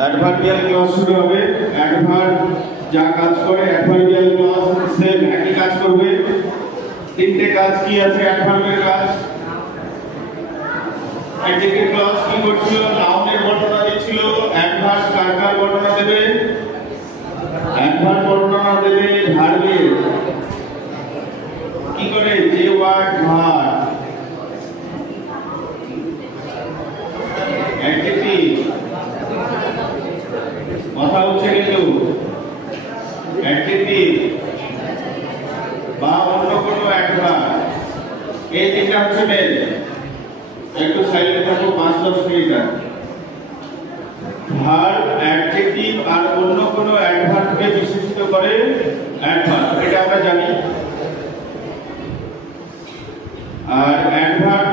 Adverbial clause শুরু হবে। Adverb যা কাজ করে অ্যাডভার্বিয়াল ক্লজ সেম একই কাজ করবে। তিনটে কাজ কি আছে অ্যাডভার্বের কাজ? অ্যাডজেক্টিভ ক্লজ কি করছিল? নাউনের বর্ণনা দিচ্ছিল। অ্যাডভার্ব কার কার বর্ণনা দেবে? অ্যাডভার্ব বর্ণনা দেবে ভার্বের। কি করে? যে ওয়ার্ড ভার্ব। অ্যাডজেক্টিভ কথা হচ্ছে কিন্তু অ্যাডজেক্টিভ বা অন্য কোনো অ্যাডভার্ব, এই তিনটা হচ্ছে মেন। একটু সাইলেন্ট থাকো 5-10 মিনিট। ভার্ব, অ্যাডজেক্টিভ আর অন্য কোনো অ্যাডভার্বকে বিশেষিত করে অ্যাডভার্ব, এটা আমরা জানি। আর অ্যাডভার্ব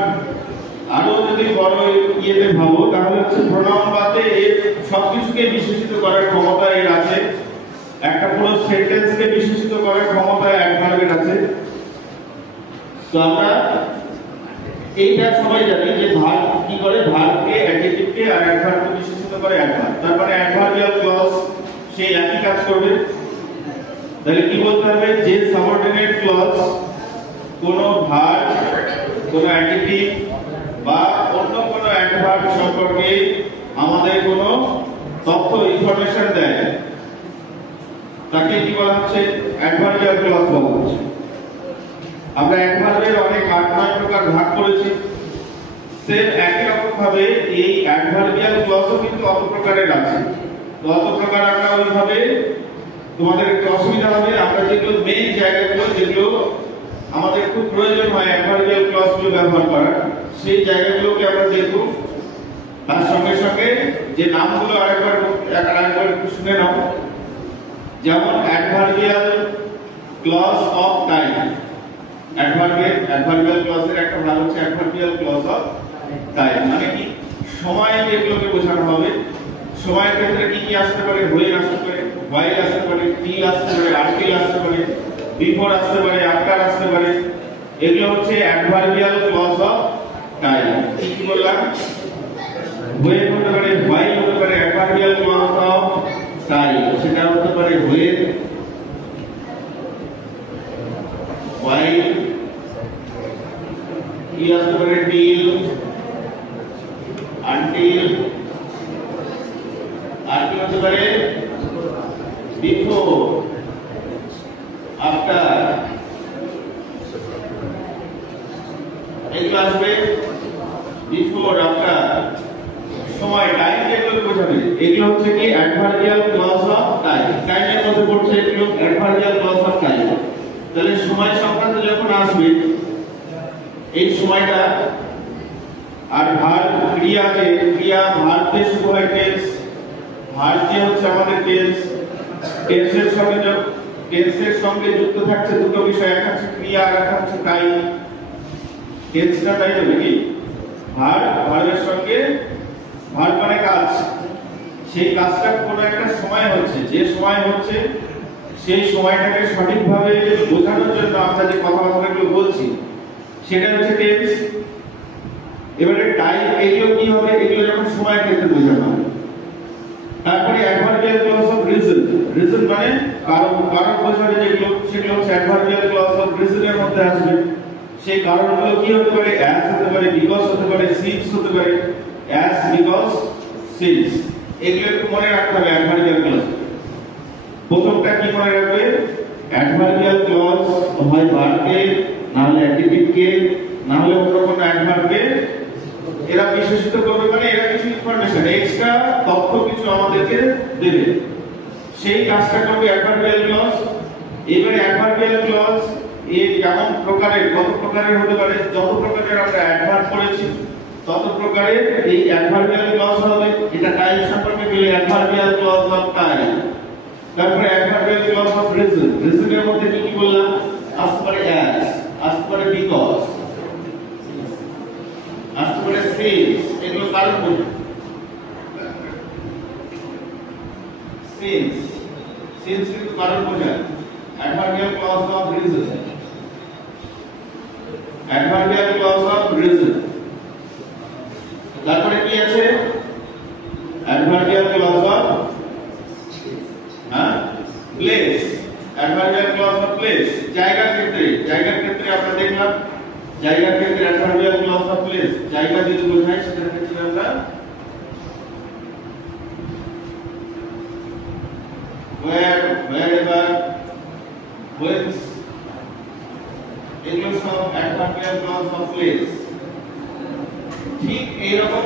আরো যদি বড় ইয়েতে ভাবো তাহলে হচ্ছে প্রোনাউন বাদে এর সবকিছুকে বিশেষিত করার ক্ষমতা এর আছে। একটা পুরো সেন্টেন্সকে বিশেষিত করার ক্ষমতা অ্যাডভার্বের আছে। তো আমরা এইটা সবাই জানি যে ভার্ব কি করে, ভার্বকে অ্যাডজেক্টিভকে আর অ্যাডভার্বকে বিশেষিত করে অ্যাডভার্ব। তারপরে অ্যাডভার্বিয়াল ক্লজ সেই একই কাজ করবে। তাহলে কি বলতে হবে? যে সাবঅর্ডিনেট ক্লজ কোন ভার্ব, কোন অ্যাডজেক্টিভ বা অন্য কোন অ্যাডভার্ব সম্পর্কে আমাদের কোন তথ্য ইনফরমেশন দেয় তাকে কি বলা হচ্ছে? অ্যাডভার্বিয়াল ক্লজ বলা হচ্ছে। আমরা অ্যাডভার্বের অনেক 8-9 প্রকার ভাগ করেছি। সেম একই রকম ভাবে এই অ্যাডভার্বিয়াল ক্লজও কিন্তু অত প্রকারের আছে। তো অত প্রকার আমরা ওইভাবে তোমাদের একটু অসুবিধা হবে। আমরা যেগুলো মেইন জায়গাগুলো যেগুলো আমাদের খুব প্রয়োজন হয় অ্যাডভার্বিয়াল ক্লজগুলো ব্যবহার করার, সেই জায়গাগুলোকে আমরা দেখব। তার সঙ্গে সঙ্গে যে নামগুলো আরেকবার একটু শুনে নাও। যেমন adverbial clause of time. Adverbial ক্লজের একটা ভাগ হচ্ছে অ্যাডভার্বিয়াল ক্লজ অফ টাইম, মানে কি সময় যেগুলোকে বোঝানো হবে। সময়ের ক্ষেত্রে কি কি আসতে পারে? হোয়েন আসতে পারে, হোয়াইল আসতে পারে, টিল আসতে পারে, আনটিল আসতে পারে, বিফোর আসতে পারে, আফটার আসতে পারে। এগুলো হচ্ছে অ্যাডভার্বিয়াল ক্লজ অফ টাইম। কি বললাম? হোয়েন হতে পারে, হোয়াইল হতে পারে, অ্যাডভার্বিয়াল ক্লজ অফ টাইম সেটা হতে পারে হোয়েন, হোয়াইল, কি আসতে পারে? টিল, আনটিল, আর কি হতে পারে? Before, after. এগুলো আসবে বিফোর, আফটার, সময়, টাইম যেগুলো বোঝাবে। এগুলো হচ্ছে কি অ্যাডভার্বিয়াল ক্লজ অফ টাইম। টাইমের মধ্যে পড়ছে এগুলো অ্যাডভার্বিয়াল ক্লজ অফ টাইম। তাহলে সময় সংক্রান্ত যখন আসবে এই সময়টা, আর ভার্ব ক্রিয়াতে, ক্রিয়া ভার্বে শুরু হয় টেন্স। ভার্ব দিয়ে হচ্ছে আমাদের টেন্স। টেন্সের সঙ্গে যুক্ত থাকছে দুটো বিষয়, একটা হচ্ছে ক্রিয়া আর একটা হচ্ছে টাইম। টেন্সটা তাই তো নাকি? ভার্বের সঙ্গে, ভার্ব মানে কাজ, সেই কাজটা কোনো একটা সময় হচ্ছে, যে সময় হচ্ছে সেই সময়টাকে সঠিকভাবে বোঝানোর জন্য আমরা যে কথাবার্তাগুলো বলছি সেটা হচ্ছে টেন্স। এবারে টাইম, এগুলো কি হবে? এগুলো যখন সময়ের ক্ষেত্রে বোঝানো হবে। তারপরে adverbial clause of reason. Reason মানে কারণ, কারণ বোঝাবে যেগুলো সেগুলো হচ্ছে অ্যাডভার্বিয়াল ক্লজ অফ রিজনের মধ্যে আসবে। সেই কারণগুলো কি হতে পারে? অ্যাজ হতে পারে, বিকজ হতে পারে, সিন্স হতে পারে। অ্যাজ, বিকজ, সিন্স, এগুলো একটু মনে রাখতে হবে অ্যাডভার্বিয়াল ক্লজ। প্রথমটা কি মনে রাখবে? অ্যাডভার্বিয়াল ক্লজ হয় ভার্বকে, না হলে অ্যাডজেক্টিভকে, না হলে অন্য কোনো অ্যাডভার্বকে এরা বিশেষিত করবে, মানে এরা কিছু ইনফরমেশন, এক্সট্রা তথ্য কিছু আমাদেরকে দেবে। সেই কাজটা করবে অ্যাডভার্বিয়াল ক্লজ। এবারে অ্যাডভার্বিয়াল ক্লজ এর কেমন প্রকারের, কত প্রকারের হতে পারে? যত প্রকারের আমরা অ্যাডভার্ব করেছি তত প্রকারের এই অ্যাডভার্বিয়াল ক্লজ হবে। এটা টাইম সম্পর্কে বলে অ্যাডভার্বিয়াল ক্লজ অফ টাইম। তারপরে অ্যাডভার্বিয়াল ক্লজ অফ রিজন। রিজনের মধ্যে কি কি বললাম? আসতে পারে অ্যাজ, আসতে পারে বিকজ, আসতে পারে সিন্স। এগুলো কারণ বোঝায়। সিন্স, সিন্স কিন্তু কারণ বোঝায়। Adverbial clause of reason, adverbial clause of reason. তারপরে কি আছে? Adverbial clause of adverbial clause of place, জায়গার ক্ষেত্রে আমরা দেখলাম জায়গার ক্ষেত্রে অ্যাডভার্বিয়াল ক্লজ অফ প্লেস, জায়গা যদি বোঝায় সেটার ক্ষেত্রে আমরা where, wherever, whence, এগুলো সব অ্যাডভার্বিয়াল ক্লজ অফ প্লেস। ঠিক এইরকম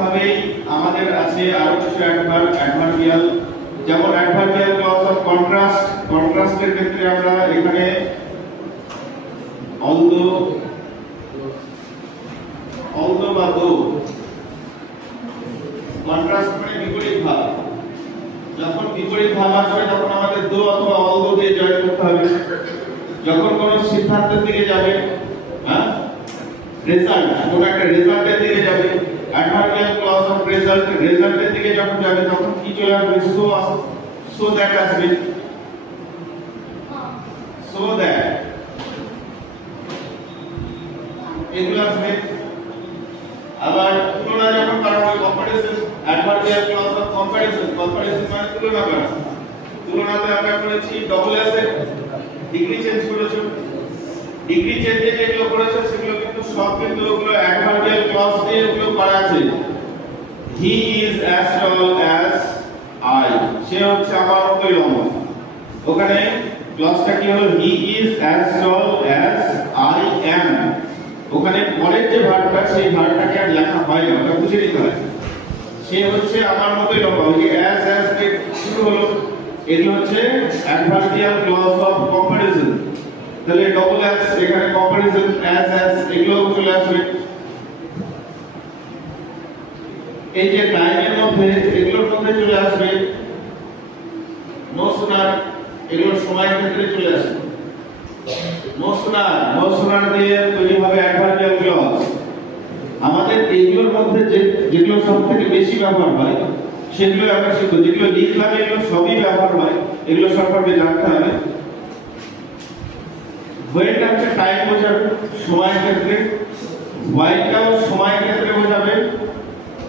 ভাবেই আমাদের আছে আরো কিছু অ্যাডভার্বিয়াল, যেমন অ্যাডভার্বিয়াল ক্লজ অফ কন্ট্রাস্ট। কন্ট্রাস্টের ক্ষেত্রে আমরা এখানে although বা though, কন্ট্রাস্ট মানে বিপরীত ভাব। যখন বিপরীত ভাব আসবে তখন আমাদের though অথবা although দিয়ে জয়েন করতে হবে। যখন কোন সিদ্ধান্তের দিকে যাবে, হ্যাঁ, রেজাল্ট, কোন একটা রেজাল্টের দিকে যাবে, অ্যাডভার্বিয়াল ক্লজ অফ রেজাল্টের দিকে যখন যাবে তখন কি চলে আসবে? সো দ্যাট আসবে, সো দ্যাট, এগুলো আসবে। আবার তুলনা যখন করা হয়, comparison, adverbial clause of comparison মানে তুলনা করা। তুলনাতে আমরা করেছি ডবল এস এর ডিগ্রি চেঞ্জ করেছো, ডিগ্রি চেঞ্জে যেগুলো করেছো সেগুলো কিন্তু সব কিন্তু ওগুলো অ্যাডভার্বিয়াল ক্লজ দিয়ে ওগুলো করা আছে। He is as tall as I, সে হচ্ছে আমার মতই লম্বা। ওখানে ক্লজটা কি হলো? He is as tall as I am. ওখানে পরের যে ভার্বটা, সেই ভার্বটাকে আর লেখা হয় না, ওটা বুঝে নিতে হয়। সে হচ্ছে আমার মতই লম্বা, ওই যে অ্যাজ কে শুরু হলো, এগুলো হচ্ছে অ্যাডভার্বিয়াল ক্লজ অফ কম্পারিজন। তাহলে ডবল এস, এখানে কম্পারিজন, অ্যাজ এগুলো চলে আসবে। এই যে টাইমের মধ্যে, এগুলোর মধ্যে চলে আসবে। নো সুনার, এগুলোর সময়ের ক্ষেত্রে চলে আসবে। নো সুনার দিয়ে তৈরি হবে অ্যাডভার্বিয়াল ক্লজ। আমাদের এগুলোর মধ্যে যেগুলো সবথেকে বেশি ব্যবহার হয় সেগুলো আমরা শিখব। যেগুলো লিখলাম এগুলো সবই ব্যবহার হয়, এগুলো সম্পর্কে জানতে হবে। হোয়েনটা হচ্ছে টাইম বোঝাবে, সময়ের ক্ষেত্রে। হোয়াইলটাও সময়ের ক্ষেত্রে বোঝাবে।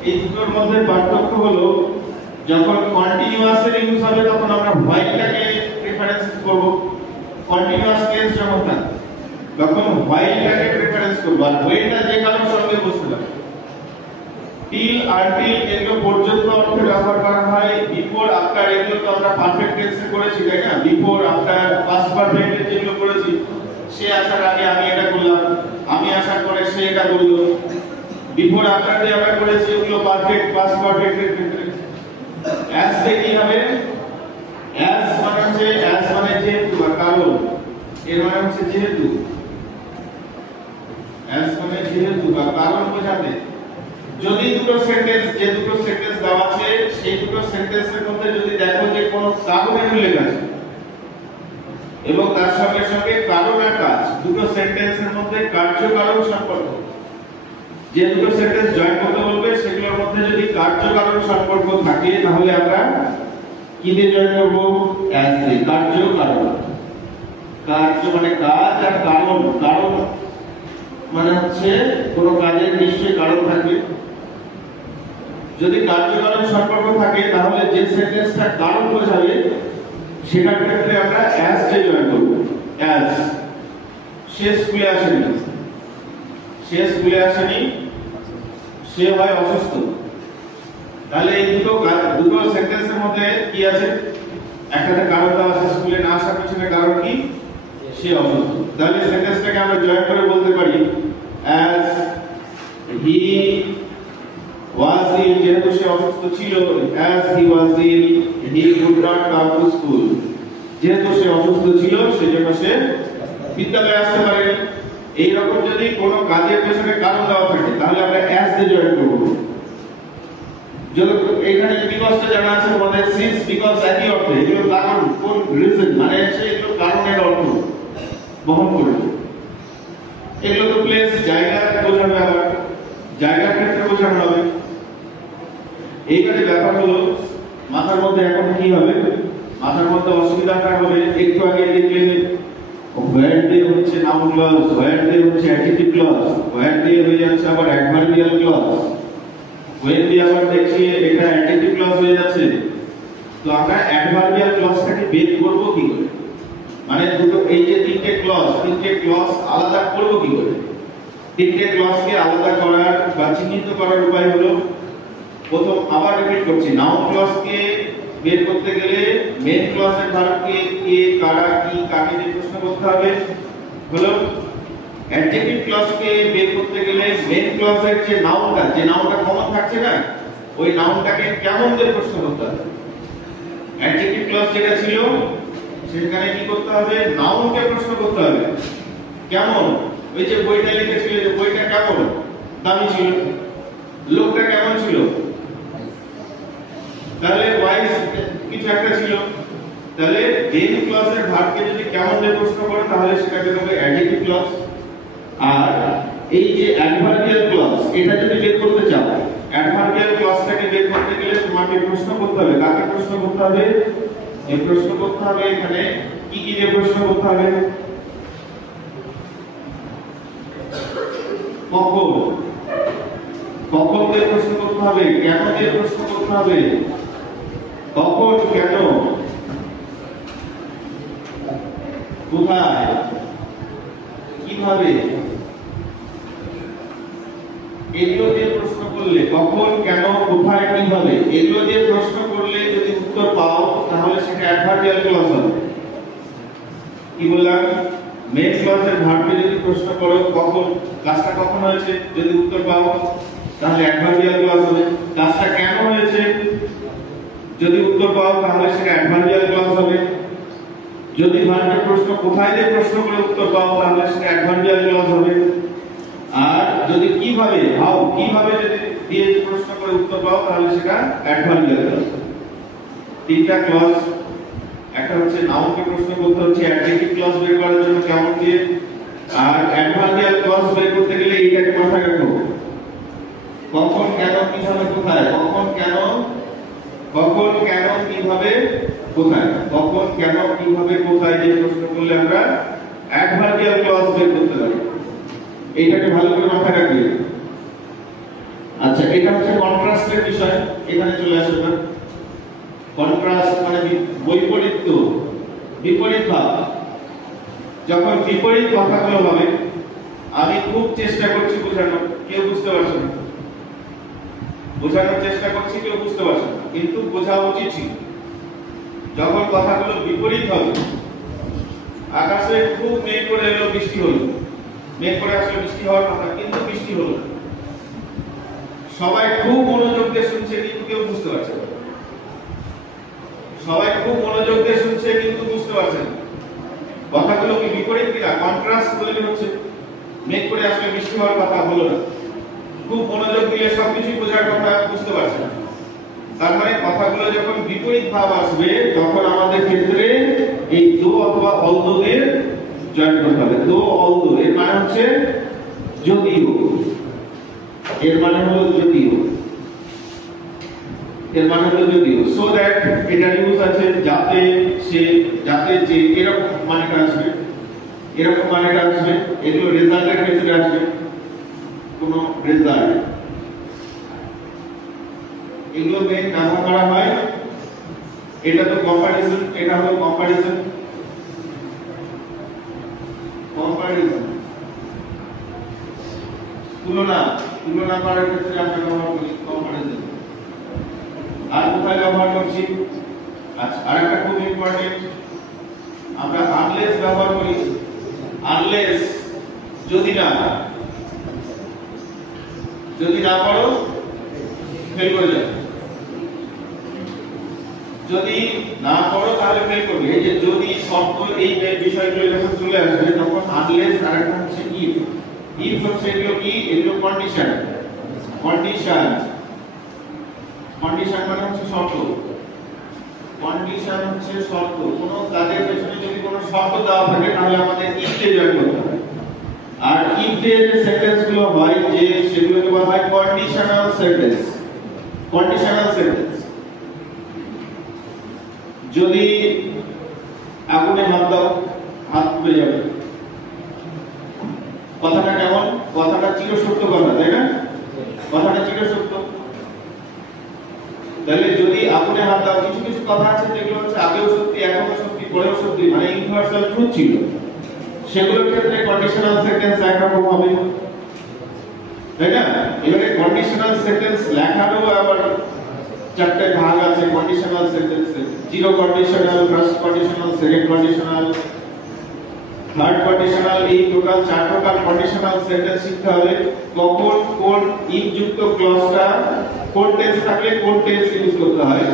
এই দুটোর মধ্যে পার্থক্য হলো, যখন কন্টিনিউয়াস এর ইউজ হবে তখন আমরা হোয়াইলটাকে প্রেফারেন্স করব, কন্টিনিউয়াস টেন্স যখন থাকে তখন হোয়াইলটাকে প্রেফারেন্স করব। আর হোয়েনটা যে কারোর সঙ্গে বসতে পারে। টিল, আনটিল এগুলো পর্যন্ত অর্থে ব্যবহার করা হয়। বিফোর, আফটার এগুলো তো আমরা পারফেক্ট টেন্সে করেছি, তাই না? বিফোর, আফটার, পাস্ট পারফেক্ট যেগুলো করেছি, সে আসার আগে আমি এটা করলাম, আমি আসার পরে সে এটা করলো। বিফোর, আফটার দিয়ে আমরা করেছি ওগুলো পারফেক্ট, পাস্ট পারফেক্ট এর ক্ষেত্রে। অ্যাজ তে কি হবে? অ্যাজ মানে যেহেতু বা কারণ, এর মানে হচ্ছে যেহেতু। অ্যাজ মানে যেহেতু বা কারণ বোঝাতে। যদি দুটো সেন্টেন্স, যে দুটো সেন্টেন্স দেওয়া আছে সেই দুটো সেন্টেন্সের মধ্যে যদি দেখো যে কোনো কারণের উল্লেখ আছে এবং তার সঙ্গে সঙ্গে কারণ আর কাজ, দুটো সেন্টেন্সের মধ্যে কার্য কারণ সম্পর্ক, যে দুটো সেন্টেন্স জয়েন করতে বলবে সেগুলোর মধ্যে যদি কার্য কারণ সম্পর্ক থাকে তাহলে আমরা কি দিয়ে জয়েন করব? অ্যাজ দিয়ে। কার্য কারণ, কার্য মানে কাজ, আর কারণ, কারণ মানে হচ্ছে কোনো কাজের নিশ্চয়ই কারণ থাকবে। যদি কার্যকারণ সম্পর্ক থাকে তাহলে যে সেন্টেন্সটা কারণ বোঝাবে সেটার ক্ষেত্রে আমরা অ্যাজ কে জয়েন করব। অ্যাজ, সে স্কুলে আসেনি, সে স্কুলে আসেনি, সে হয় অসুস্থ। তাহলে এই দুটো সেন্টেন্সের মধ্যে কি আছে? একটাতে কারণ দেওয়া আছে, স্কুলে না আসার পিছনে কারণ কি? সে অসুস্থ। তাহলে সেন্টেন্সটাকে আমরা জয়েন করে বলতে পারি অ্যাজ হি was ill, যেহেতু সে অসুস্থ ছিল, as he was ill he could not come to school, যেহেতু সে অসুস্থ ছিল সেজন্য সে বিদ্যালয়ে আসতে পারেনি। এই রকম যদি কোনো কাজের পেছনে কারণ দেওয়া থাকে তাহলে আমরা as দিয়ে জয়েন করব। যদি এখানে বিকজটা জানা আছে আমাদের, since, because একই অর্থে, এগুলো কারণ, কোন রিজন মানে সেগুলো কারণের অর্থ বহন করবে। এগুলো তো প্লেস, জায়গা বোঝাবে, আবার জায়গার ক্ষেত্রে বোঝানো হবে। এইবারে ব্যাপার হলো মাথার মধ্যে এখন কি হবে? মাথার মধ্যে অসুবিধাটা হবে। একটু আগে দেখলেন where দিয়ে হচ্ছে নাউন ক্লজ, where দিয়ে হচ্ছে অ্যাডজেক্টিভ ক্লজ, where দিয়ে হয়ে যাচ্ছে আবার অ্যাডভার্বিয়াল ক্লজ, when দিয়ে আবার দেখছি এটা অ্যাডজেক্টিভ ক্লজ হয়ে যাচ্ছে। তো আমরা অ্যাডভার্বিয়াল ক্লজটাকে বের করব কি করে, মানে দুটো এই যে তিনটে ক্লজ আলাদা করব কি করে। তিনটে ক্লজকে আলাদা করার বা চিহ্নিত করার উপায় হলো, প্রথম আবার রিপিট করছি, নাউন ক্লজকে বের করতে গেলে মেইন ক্লজের ভার্বকে কে, কারা, কি, কাকে দিয়ে প্রশ্ন করতে হবে। হলো অ্যাডজেক্টিভ ক্লজকে বের করতে গেলে মেইন ক্লজের যে নাউনটা কমন থাকছে না, ওই নাউনটাকে কেমন দিয়ে প্রশ্ন করতে হবে। অ্যাডজেক্টিভ ক্লজ যেটা ছিল সেখানে কি করতে হবে, নাউনকে প্রশ্ন করতে হবে কেমন। ওই যে বইটা লিখেছিল, যে বইটা কেমন, দামি ছিল। লোকটা কেমন ছিল, তাহলে ওয়াইজ কিছু একটা ছিল। তাহলে মেইন ক্লজের ভার্বকে যদি কেমন দিয়ে প্রশ্ন করে তাহলে সেটাকে হবে অ্যাডজেক্টিভ ক্লজ। আর এই যে অ্যাডভার্বিয়াল ক্লজ, এটা যদি বের করতে চাও, অ্যাডভার্বিয়াল ক্লজটাকে বের করতে গেলে তোমাকে প্রশ্ন করতে হবে, কাকে প্রশ্ন করতে হবে, এই প্রশ্ন করতে হবে এখানে কি কি দিয়ে প্রশ্ন করতে হবে। কখন, কখন দিয়ে প্রশ্ন করতে হবে, কেন দিয়ে প্রশ্ন করতে হবে, কখন, কেন, কোথায়, কিভাবে, এগুলো দিয়ে প্রশ্ন করলে, কখন, কেন, কোথায়, কিভাবে, এগুলো দিয়ে প্রশ্ন করলে যদি উত্তর পাও তাহলে সেটা অ্যাডভার্বিয়াল ক্লজ হবে। কি বললাম, মেইন ক্লজের ভার্বকে যদি প্রশ্ন করো কখন, কাজটা কখন হয়েছে, যদি উত্তর পাও তাহলে অ্যাডভার্বিয়াল ক্লজ হবে। কাজটা কেন হয়েছে, যদি উত্তর পাও তাহলে সেটা অ্যাডভার্বিয়াল ক্লজ হবে। যদি ভার্বের প্রশ্ন কোথায় দিয়ে প্রশ্ন করে উত্তর পাও তাহলে সেটা অ্যাডভার্বিয়াল ক্লজ হবে। আর যদি কিভাবে, কিভাবে যদি দিয়ে প্রশ্ন করে উত্তর পাও তাহলে সেটা অ্যাডভার্বিয়াল ক্লজ। তিনটা ক্লজ, একটা হচ্ছে নাউনকে প্রশ্ন করতে হচ্ছে অ্যাডজেক্টিভ ক্লজ বের করার জন্য কেমন দিয়ে, আর অ্যাডভার্বিয়াল ক্লজ বের করতে গেলে এইটাকে মাথায় রাখো, কখন, কেন, কিভাবে, কোথায়। কখন, কেন, কিভাবে, কোথায়। কখন, কেন, কিভাবে, কোথায় দিয়ে প্রশ্ন করলে আমরা অ্যাডভার্বিয়াল ক্লজ বের করতে পারি। এইটাকে ভালো করে মাথায় রাখবে। আচ্ছা, এটা হচ্ছে কন্ট্রাস্টের বিষয়, এখানে চলে আসবে না। কন্ট্রাস্ট মানে বৈপরীত্য, বিপরীত ভাব। যখন বিপরীত কথাগুলো হবে, আমি খুব চেষ্টা করছি বোঝানোর, কেউ বুঝতে পারছে না, বোঝানোর চেষ্টা করছি, কেউ বুঝতে পারছে না, কিন্তু বোঝা উচিত ছিল। যখন কথাগুলো বিপরীত হবে, আকাশে খুব মেঘ করে এলো, বৃষ্টি হলো, মেঘ করে আসলে বৃষ্টি হওয়ার কথা কিন্তু বৃষ্টি হলো না। সবাই খুব মনোযোগ দিয়ে শুনছে কিন্তু কেউ বুঝতে পারছে না, সবাই খুব মনোযোগ দিয়ে শুনছে কিন্তু বুঝতে পারছে না। কথাগুলো কি বিপরীত কিনা, কন্ট্রাস্ট বলে হচ্ছে, মেঘ করে আসলে বৃষ্টি হওয়ার কথা হলো না, খুব মনোযোগ দিলে সবকিছু বোঝার কথা, বুঝতে পারছে না। তার মানে কথাগুলো যখন বিপরীত ভাব আসবে তখন আমাদের ক্ষেত্রে এই দো অথবা অলদো এর জয়েন করতে হবে। দো, অলদো এর মানে হচ্ছে যদিও, এর মানে হলো যদিও, এর মানে হলো যদিও। সো দ্যাট এটা ইউজ আছে যাতে, সে, যাতে, যে, এরকম মানেটা আসবে, এরকম মানেটা আসবে। এগুলো রেজাল্টের ক্ষেত্রে আসবে, কোন রেজাল্ট, এগুলো মেইন ব্যবহার করা হয়। এটা তো কম্পারিজন, এটা হলো কম্পারিজন, তুলনা, তুলনা করার ক্ষেত্রে আমরা ব্যবহার করি কম্পারিজন। আর কোথায় ব্যবহার করছি, আচ্ছা, আরেকটা খুব ইম্পর্টেন্ট, আমরা আনলেস ব্যবহার করি। আনলেস, যদি না, যদি না করো ফেল করে যাবে, যদি না করো তাহলে ফেল করবে। এই যে যদি, শর্ত, এই বিষয়গুলো যখন চলে আসবে তখন আনলেস, আর একটা হচ্ছে ইফ। ইফ হচ্ছে এগুলো কি, এগুলো কন্ডিশন, কন্ডিশন, কন্ডিশন মানে হচ্ছে শর্ত, কন্ডিশন হচ্ছে শর্ত। কোন কাজের পেছনে যদি কোনো শর্ত দেওয়া থাকে তাহলে আমাদের ইফ দিয়ে জয়েন করতে হবে। আর ইফ দিয়ে যে সেন্টেন্স গুলো হয়, যে সেগুলোকে বলা হয় কন্ডিশনাল সেন্টেন্স, কন্ডিশনাল সেন্টেন্স। যদি আগুনে হাত দাও, হাত পুড়ে যাবে, কথাটা কেমন, কথাটা চিরসত্য কথা, তাই না, কথাটা চিরসত্য। তাহলে যদি আগুনে হাত দাও, কিছু কিছু কথা আছে যেগুলো হচ্ছে আগেও সত্যি, এখনো সত্যি, পরেও সত্যি, মানে ইউনিভার্সাল ট্রুথ ছিল। সেগুলোর ক্ষেত্রে কন্ডিশনাল সেন্টেন্স একরকম হবে, তাই না? এবারে কন্ডিশনাল সেন্টেন্স লেখারও আবার চারটে ভাগ আছে কন্ডিশনাল সেন্টেন্সে। Zero conditional, first conditional, second conditional, third conditional. এই টোটাল 4 প্রকার কন্ডিশনাল সেন্টেন্স শিখতে হবে। কখন কোন ইফ যুক্ত ক্লজটা কোন টেন্স থাকলে কোন টেন্স ইউজ করতে হয়,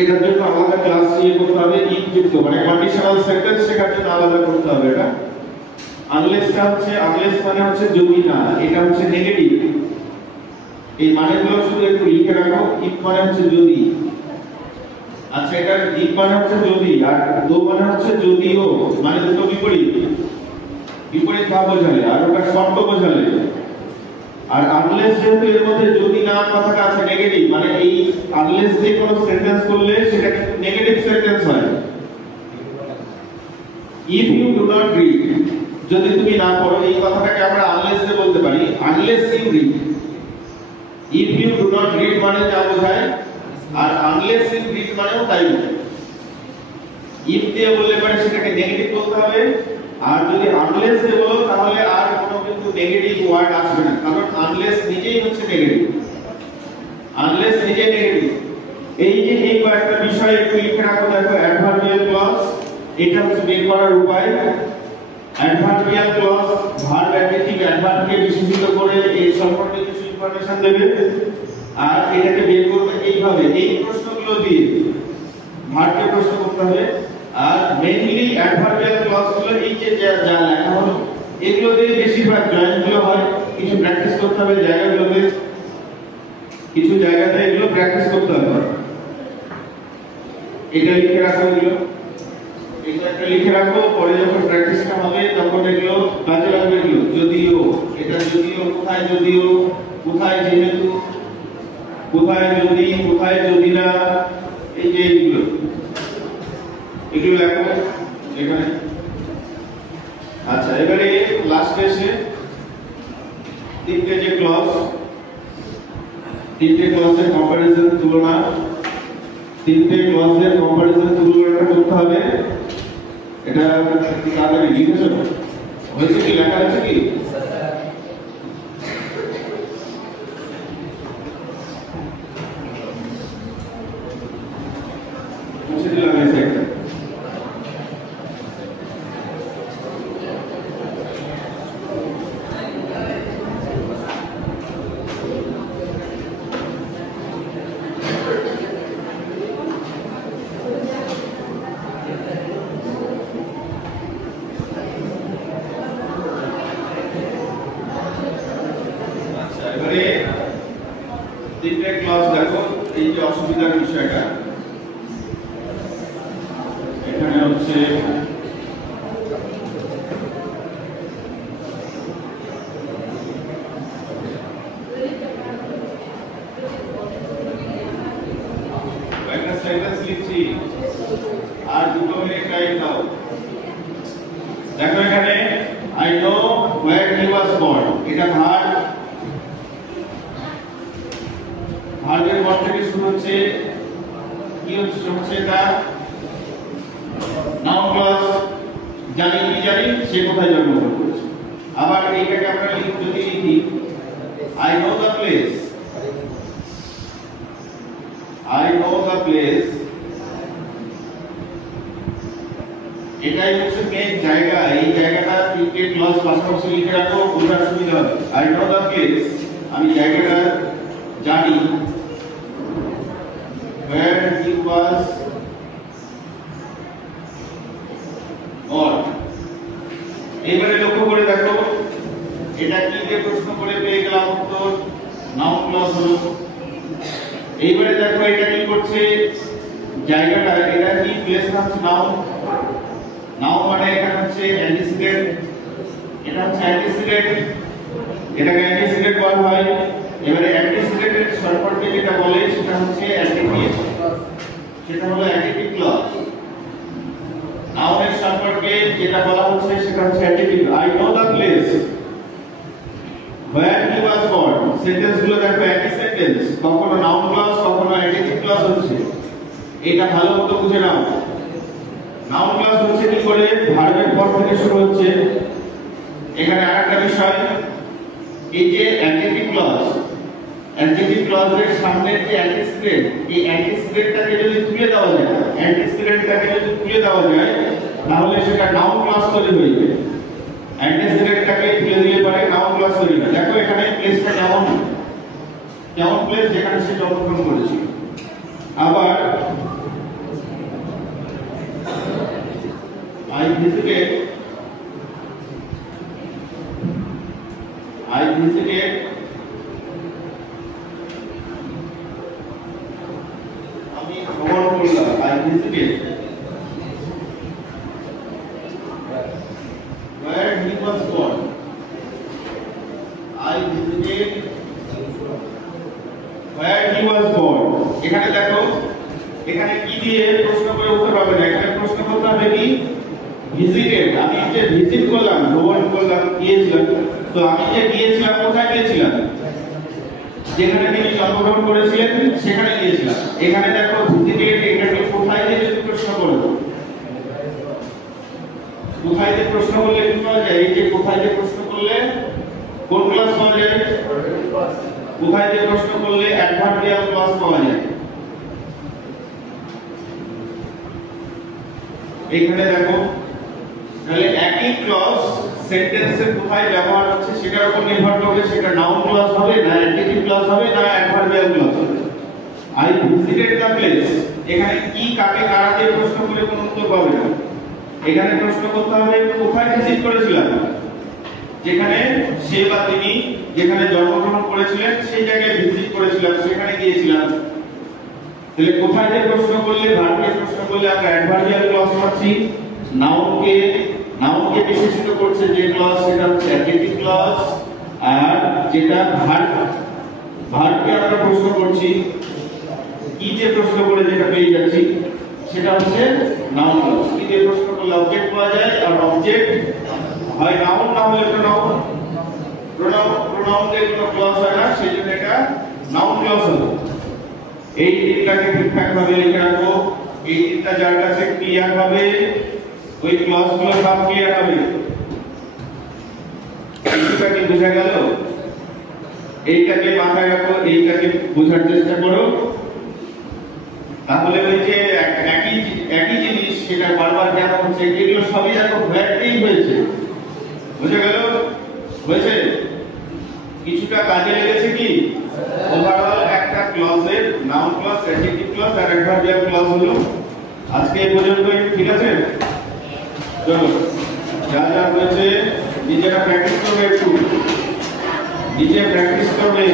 এটার জন্য আলাদা ক্লাস নিয়ে করতে হবে। ইফ যুক্ত মানে কন্ডিশনাল সেন্টেন্স শেখার জন্য আলাদা করতে হবে এটা। আনলেসটা হচ্ছে, আনলেস মানে হচ্ছে যদি না, এটা হচ্ছে নেগেটিভ। এই মানেগুলো শুধু একটু লিখে রাখো। ইফ মানে হচ্ছে যদি, আচ্ছা এটার ইফ মানে হচ্ছে যদি, আর দো মানে হচ্ছে যদিও, মানে দুটো বিপরীত, বিপরীত ভাব বোঝালে, আর ওটা শর্ত বোঝালে। আর আনলেস যেহেতু এর মধ্যে যদি না কথাটা আছে নেগেটিভ, মানে এই আনলেস দিয়ে কোনো সেন্টেন্স করলে সেটা কিন্তু নেগেটিভ সেন্টেন্স হয়। If you do not read, যদি তুমি না পড়ো, এই কথাটাকে আমরা আনলেস দিয়ে বলতে পারি। Unless you read, if you do not read মানে যা বোঝায়, আর আনলেস ইউ রিড মানেও তাই বোঝায়। ইফ দিয়ে বললে পরে সেটাকে নেগেটিভ বলতে হবে, আর যদি আনলেস দিয়ে বলো তাহলে আর কোনো কিন্তু নেগেটিভ ওয়ার্ড আসবে না, কারণ আনলেস নিজেই হচ্ছে নেগেটিভ, আনলেস নিজে নেগেটিভ। এই যে এই কয়েকটা বিষয় একটু লিখে রাখো। দেখো অ্যাডভার্বিয়াল ক্লজ, এটা হচ্ছে বের করার উপায়। অ্যাডভার্বিয়াল ক্লজ ভার্ব অ্যাডজেক্টিভ অ্যাডভার্বকে বিশেষিত করে এই সম্পর্কে কিছু ইনফরমেশন দেবে, আর এটাকে বের করবে এইভাবে, এই প্রশ্নগুলো দিয়ে ভার্বকে প্রশ্ন করতে হবে। আর মেইনলি অ্যাডভার্বিয়াল ক্লজগুলো এই যে যা লেখা হলো এগুলো দিয়ে বেশিরভাগ জয়েন্টগুলো হয়। কিছু প্র্যাকটিস করতে হবে জায়গাগুলোতে, কিছু জায়গাতে এগুলো প্র্যাকটিস করতে হবে। এটা লিখে রাখো, এগুলো একটা লিখে রাখো, পরে যখন প্র্যাকটিসটা হবে তখন এগুলো কাজে লাগবে। এগুলো যদিও, এটা যদিও, কোথায় যদিও, কোথায় যেহেতু, কোথায় যদি, কোথায় যদি না, এই যে এগুলো লেখো এখানে। আচ্ছা এবারে লাস্টে এসে তিনটে যে ক্লজ, তিনটে ক্লজের কম্পারিজন, তুলনা, তিনটে ক্লজের কম্পারিজন তুলনাটা করতে হবে। এটা তাড়াতাড়ি লিখেছো? হয়েছে কি? লেখা আছে কি? মুছে দিলাম এই সাইডটা। তিনটে ক্লজ দেখো, এই যে অসুবিধার বিষয়টা এখানে হচ্ছে একটা সেন্টেন্স লিখছি, আর 2 মিনিট টাইম দাও। দেখো এখানে I know wire he was born, এটা ভার্ব, ভার্বের পর থেকে শুরু হচ্ছে কি হচ্ছে এটা নাউন ক্লজ, জানি কি জানি সে কোথায় জন্মগ্রহণ করেছে। আবার এইটাকে আমরা যদি লিখি I know the place, I know the place, এটাই হচ্ছে মেন জায়গা। এই জায়গাটা তিনটে ক্লজ পাশাপাশি লিখে রাখো, বোঝার সুবিধা হবে। আই নো দ্য প্লেস, আমি জায়গাটা জানি। where he was born, এবারে লক্ষ্য করে দেখো এটা কি দিয়ে প্রশ্ন করে পেয়ে গেলাম উত্তর, নাউন ক্লজ হলো। এইবারে দেখো এটা কি করছে, জায়গাটা, এটা কি প্লেস হচ্ছে নাউন, নাউন মানে এখানে হচ্ছে অ্যান্টিসিডেন্ট, এটা হচ্ছে অ্যান্টিসিডেন্ট, এটাকে অ্যান্টিসিডেন্ট বলা হয়। এবারে অ্যান্টিসিডেন্টের সম্পর্কে যেটা বলে সেটা হচ্ছে অ্যাডজেক্টিভ, সেটা হলো অ্যাডজেক্টিভ ক্লজ। নাউনের সম্পর্কে যেটা বলা হচ্ছে সেটা হচ্ছে adjective. I know the place where he was born, sentence গুলো দেখো একই সেন্টেন্স, কখনো নাউন ক্লজ কখনো অ্যাডজেক্টিভ ক্লজ এটা ভালো মতো বুঝে নাও। নাউন ক্লাস হচ্ছে কি করে, ভার্বের পর থেকে শুরু হচ্ছে। এখানে আরেকটা বিষয়, এই যে অ্যাডজেক্টিভ ক্লজের সামনে যে অ্যান্টিসিডেন্ট, এই অ্যান্টিসিডেন্টটাকে যদি তুলে দেওয়া যায়, তাহলে সেটা নাউন ক্লজ তৈরি হয়ে যাবে। অ্যান্টিসিডেন্টটাকে তুলে দিলে পরে নাউন ক্লজ তৈরি হয়। দেখো এখানে প্লেসটা কেমন প্লেস, যেখানে সে জন্মগ্রহণ করেছিল। আবার I visited আমি ভ্রমণ করলাম, I visited where he was born, I visited where he was born। এখানে দেখো, এখানে কি দিয়ে প্রশ্ন করে উত্তর পাবে না, এখানে প্রশ্ন করতে হবে কি ভিজিটেড। আমি যে ভিজিট করলাম, ভ্রমণ করলাম, গিয়েছিলাম, তো আমি যে গিয়েছিলাম কোথায় গিয়েছিলাম, যেখানে তিনি জন্মগ্রহণ করেছিলেন সেখানে গিয়েছিলাম। এখানে দেখো ভিজিটেড, এটাকে কোথায় দিয়ে যদি প্রশ্ন করব, কোথায় দিয়ে প্রশ্ন করলে কি পাওয়া যায়, এই যে কোথায় দিয়ে প্রশ্ন করলে কোন ক্লাস পাওয়া যায়, কোথায় দিয়ে প্রশ্ন করলে অ্যাডভার্বিয়াল ক্লাস পাওয়া যায়। এখানে দেখো, তাহলে একই ক্লজ সেন্টেন্সের কোথায় ব্যবহার হচ্ছে সেটার উপর নির্ভর করবে, সেটা নাউন ক্লজ হবে না অ্যাডজেক্টিভ ক্লজ হবে না অ্যাডভার্বিয়াল ক্লজ হবে। আই ভিজিটেড দ্য প্লেস, এখানে কি কাকে কারা দিয়ে প্রশ্ন করলে কোনো উত্তর পাবে না। এখানে প্রশ্ন করতে হবে কোথায় ভিজিট করেছিলাম, যেখানে সে বা তিনি যেখানে জন্মগ্রহণ করেছিলেন সেই জায়গায় ভিজিট করেছিলাম, সেখানে গিয়েছিলাম। তাহলে কোথায় দিয়ে প্রশ্ন করলে, ভার্বকে প্রশ্ন করলে আমরা অ্যাডভার্বিয়াল ক্লজ পাচ্ছি। নাউনকে বিশেষিত করছে যে ক্লজ, সেটা হচ্ছে অ্যাডজেক্টিভ ক্লজ। আর যেটা ভার্বকে আমরা প্রশ্ন করছি, কি যে প্রশ্ন করে যেটা পেয়ে যাচ্ছি সেটা হচ্ছে নাউন ক্লজ। কি যে প্রশ্ন করলে অবজেক্ট পাওয়া যায়, আর অবজেক্ট হয় নাউন না হলে প্রোনাউন। প্রোনাউন দিয়ে কোনো ক্লজ হয় না, সেজন্য এটা নাউন ক্লজ হবে। এই তিনটাকে ঠিকঠাক ভাবে লিখে রাখো। এই তিনটা যার কাছে ক্লিয়ার হবে, ওই ক্লজগুলো সব ক্লিয়ার হবে। এইটা কি বোঝা গেল? এইটাকে মাথায় রাখো, এইটাকে বোঝার চেষ্টা করো। তাহলে ওই যে একই জিনিস সেটা বারবার কেন হচ্ছে, এগুলো সবই দেখো ভ্যাটেই হয়েছে। বুঝা গেল? হয়েছে? কিছুটা কাজে লেগেছে কি? ওভারঅল একটা ক্লজের নাউন ক্লজ, অ্যাডজেক্টিভ ক্লজ আর অ্যাডভার্বিয়াল ক্লজ হলো। আজকে এই পর্যন্তই, ঠিক আছে? চলো, যা যা হয়েছে নিজেরা প্র্যাকটিস করবে, একটু নিজে প্র্যাকটিস করবে।